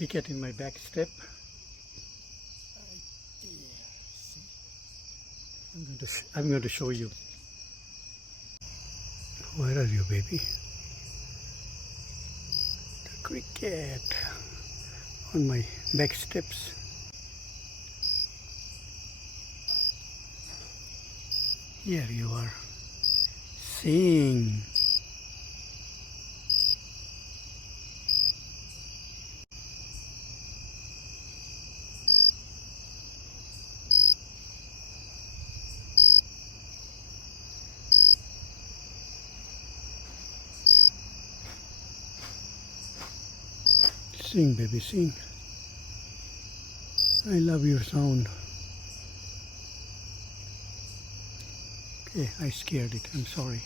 cricket in my back step. I'm going to show you. Where are you, baby? The cricket on my back steps. Here you are. Sing. Sing, baby, sing. I love your sound. Okay, I scared it. I'm sorry.